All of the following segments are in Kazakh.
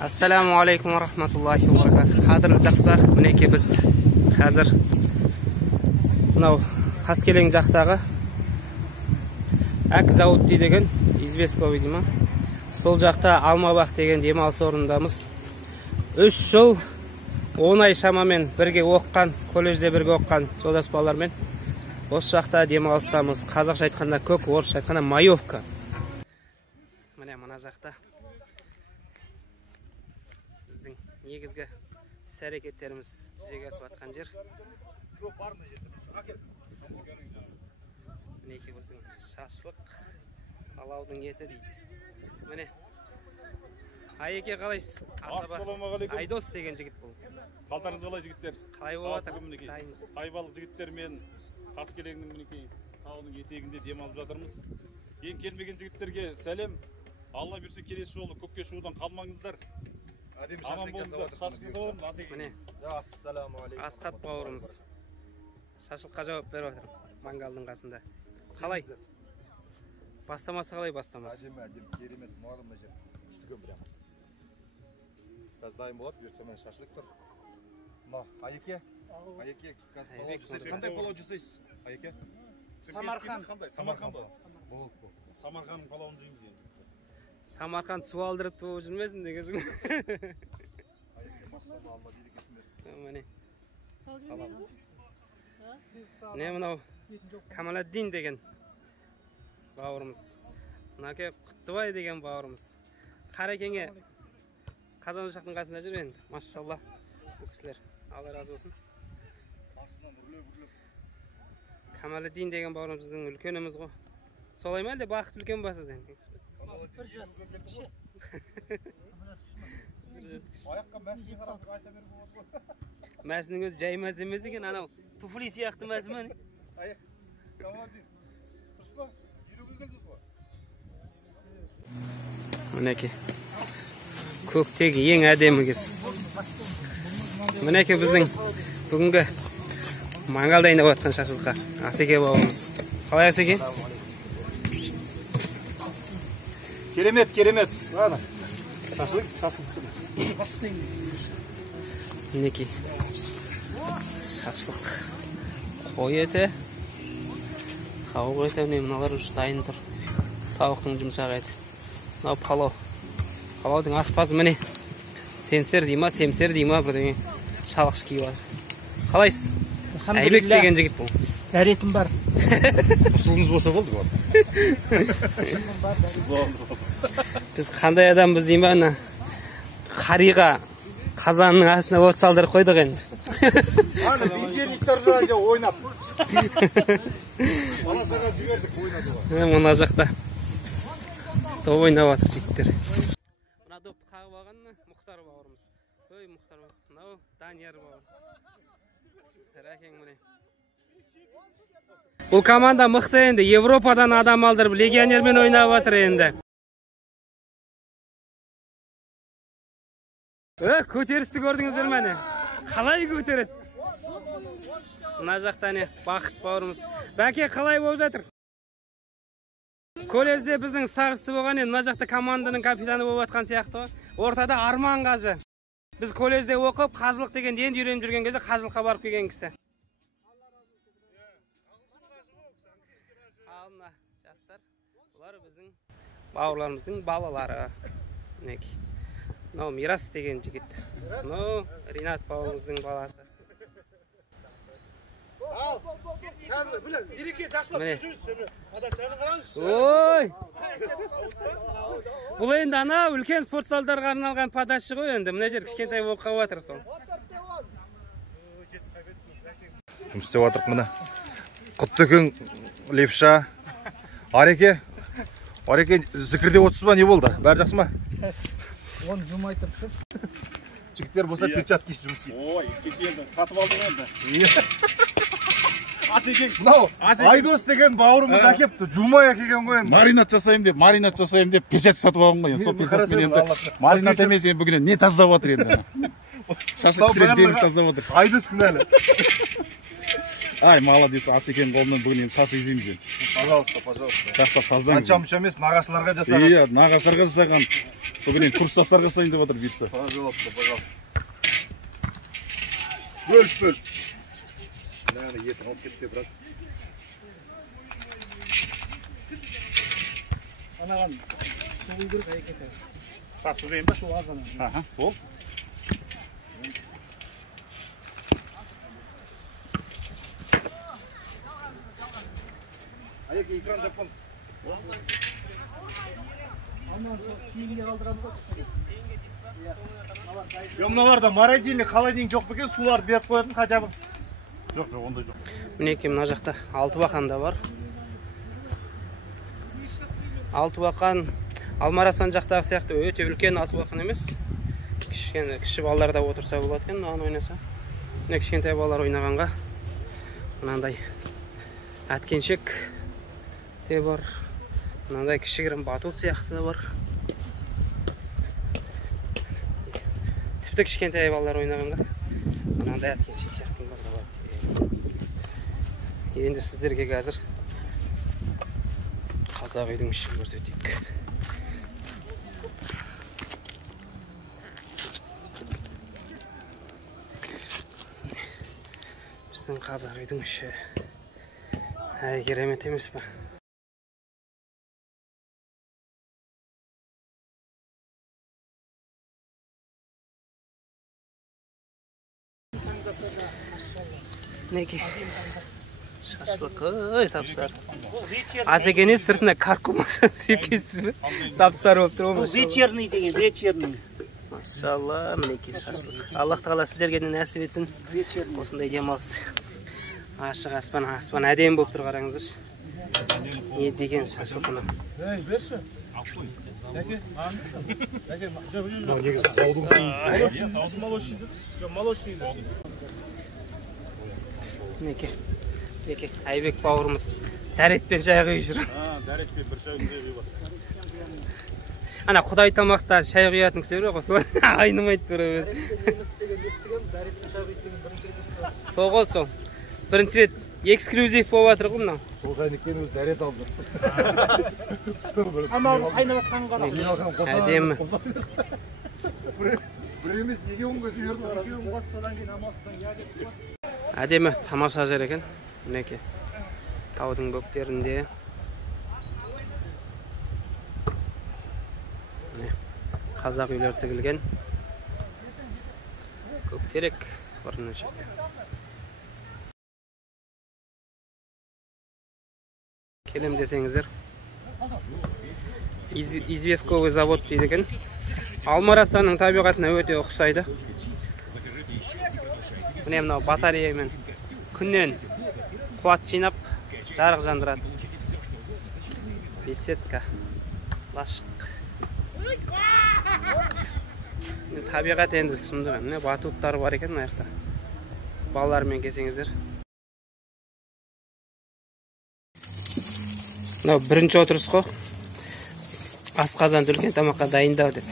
Assalamu alaikum wa rahmatullahi wa barakatuh. Qadrli jaqslar, mineki biz hozir mынау Qaskелең жақтағы Ак завод деген Известковый дейма. Сол жақта Алмабақ деген демалыс орнындамыз. 3 жыл 10 ай шамамен бірге оққан, колледжде бірге оққан жолдас балалармен осы жақта демалыстамыз. Қазақша айтқанда көк, орысша айтқанда маевка. Міне мына жақта біздің негізгі іс-әрекеттеріміз жүзеге асып жатқан жер. Мінекей біздің шашлық, палаудың еті дейді. Міне Айеке қалайсыз? Ассалаумағалейкум. Айдос деген жігіт бұл. Қалдарыңыз қалай жігіттер? Қалай болып жатыр? Тайбалық жігіттермен Qaskелеңнің мінекей тауының етегінде демалып жатырмыз. Ең келмеген жігіттерге сәлем. Алла берсе келесі жолы көкке шығудан қалмаңыздар. Аман болыңыздар. Шашлық жасап жатырмыз. Міне Ассалаумағалейкум. Асқат бауырымыз шашлыққа жауап беріп жатыр мангалдың қасында. Қалай? Бастамасы қалай бастамасы? Әдемі, керемет, мұғалым жер. Үштіген бірақ. Қазір дайын болады, бұйыртса мен шашлық тұр. Айеке, қандай палау жасайсыз? Айеке? Самарқан. Самарқан ба? Самарқанның палауын жейміз енді. Самарқан су алдырып болып жүрмесін дегенсің. Міне. Не мынау Камаладдин деген бауырымыз. Мынаке Құттыбай деген бауырымыз. Қарекеңе Қазан ошақтың қасында жүр енді. Машалла. Бұл кісілер. Алла разы болсын. Камаладдин деген бауырымыз біздің үлкеніміз ғой. Солай ма әлде бақыт үлкен ба сізден? Бір жас кіші. Аяққа мәсіне қарап айта беріп болады ғой. Мәсінің өзі жай мәс емес екен, анау туфли сияқты мәс ма не? Аяқ. Камаладдин. Дұрыс па? Елуге келдіңіз ғой. Мінеке. Көктегі ең әдемі кез. Мінеке біздің бүгінгі мангал дайындап жатқан шашлыққа Асеке бауырымыз. Қалай Асеке? Керемет. Шашлық. Мінеке. Шашлық. Қой еті. Тауық еті, мыналар уже дайын тұр. Тауықтың жұмсақ еті. Мынау палау. Палаудың аспазы міне. Семсер дейма, бірдеңе шалғыш киіп жатыр. Қалайсыз? Айбек деген жігіт бұл. Дәретім бар. Суыңыз болса болды ғой. Біз қандай адамбыз дейма, ана қариға қазанның астына от салдырып қойдық енді. Бездерниктер жуанша ойнап. Баласаға жібердік ойнатуға. Мына жақта топ ойнап жатыр жігіттер. Мына допты қағып алғанына Мұхтар бауырымыз. Ой, Мұхтар бауырымыз. Мынау Данияр бауырымыз. Рәкең міне. Бұл команда мықты енді. Европадан адам алдырып, легионермен ойнап жатыр енді. Көтерісті көрдіңіздер мәне. Қалай көтереді? Мына жақта не бақыт бауырымыз. Бәке қалай болып жатыр? Колледжде біздің старысты болған енді, мына жақта команданың капитаны болып жатқан сияқты ғой. Ортада Арман қажы. Біз колледжде оқып, қажылық деген енді үйреніп жүрген кезде қажылыққа барып келген кісі. Алына жастар, бұлар біздің бауырларымыздың балалары. Мінекей. Мынау Мирас деген жігіт. Мынау Ринат бауырымыздың баласы. Ой! Бұл енді ана үлкен спорт залдарға арналған подачы ғой енді. Мына жер кішкентай болып қалып жатыр сол. Жұмыс істеп жатырық мына. Құттыкүн, Левша. Ареке, зікірде отырсыз ба, не болды? Бәрі жақсы ма? Оны жұмай тұрып шып. Жігіттер болса перчатки киіп жұмыс істейді. Ой, кеше енді сатып алдым енді. Асекең. Мынау Айдос деген бауырымыз әкепті. Жумай әкелген ғой енді. Маринад жасайым деп перчатки сатып алғым ғой енді. Сол перчаткімен енді маринад емес енді бүгін не таздап жатыр енді. Шашлық пісіреді деп таздап жатыр. Айдос күнәлі. Ай, молодец, Асекең қолынан бүгін енді шашлық жейміз енді. Пожалуйста. Жақсылап таздаңыз. Анша-мұнша емес, нағашыларға жасаған. Иә, нағашыларға жасаған. Бүгін курстастар қылсайын деп отыр бұйырса. Пожалуйста, пожалуйста. Бөл. Мынаны етін алып кетті біраз. Анаған суы керек әйкеті. Су дейін ба? Су аз ана. Аха, бол. Аяке экран жапқансыз. Анан кийинге калдырамыз го. Мыналарда морозильник, холодильник жоқ бекен, суларды беріп қоятын хотя бы. Жоқ, ондай жоқ. Мінекей мына жақта 6 бақан да бар. 6 бақан Алмарасан жақтағы сияқты өте үлкен 6 бақан емес. Кіші балалар да отырса болады екен, мынаны ойнаса. Мына кішкентай балалар ойнағанға мынандай әткеншек те бар. Мынандай кішігірім батут сияқты да бар. Тіпті кішкентай балалар ойнағанға мынандай әткеншек сияқтылар да бар. Енді сіздерге қазір қазақ үйдің ішін көрсетейік. Біздің қазақ үйдің іші әй керемет емес пе? Неке шашлық ой сапсар. Аз екені сыртына каркумаса сепкесіз бе? Сапсар болып тұр ғой. Вечерний деген, вечерний. Машалла, мінекей шашлық. Аллах тағала сіздерге нәсіп етсін. Осындай демалысты. Ашық аспан әдемі болып тұр, қараңыздаршы. Не деген шашлық мына. Берші. Негізі таудың молочный. Молочный. Мінекей. Айбек бауырымыз дәретпен шай құйып жүр. Дәретпен бір шай құйып бар. Ана Құдай тамақта шай құятын кісілер ғой, сол айнымайды тұр өз. Сол. Бірінші рет эксклюзив болып жатыр ғой мынау. Сол жайнекпен өз дәрет алды. Самауыр қайнап атқан ғана. Әдемі. Бір емес, неге оңға жіберді? Әдемі тамаша жер екен. Мінекей таудың бөктерінде қазақ үйлер тігілген. Көктерек барының шеке. Келем десеңіздер. Известковый завод дейді екен. Алмарасанның табиғатына өте ұқсайды. Міне мынау батареямен күннен қуат жинап жарық жандырады. Беседка. Лашық. Табиғат енді сұмдық. Міне батуттар бар екен мына жақта. Балалармен келсеңіздер. Мынау бірінші отырыс қой. Асқазан үлкен тамаққа дайындау деп.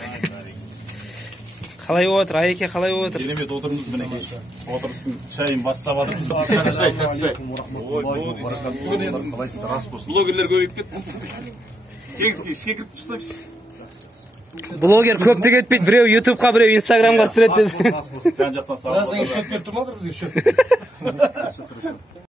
Қалай отыр, Айеке қалай отыр? Керемет отырмыз мінекей. Отырсын, шайын бастап жатырмыз. Блогерлер көбейіп кетті. Тегізге ішке кіріп шықсаңшы. Блогер көптік етпейді, біреу YouTube'қа, біреу Instagram'ға сүреді. Жан жақтан сау. Шөп беріп тұрмадыр бізге шөп.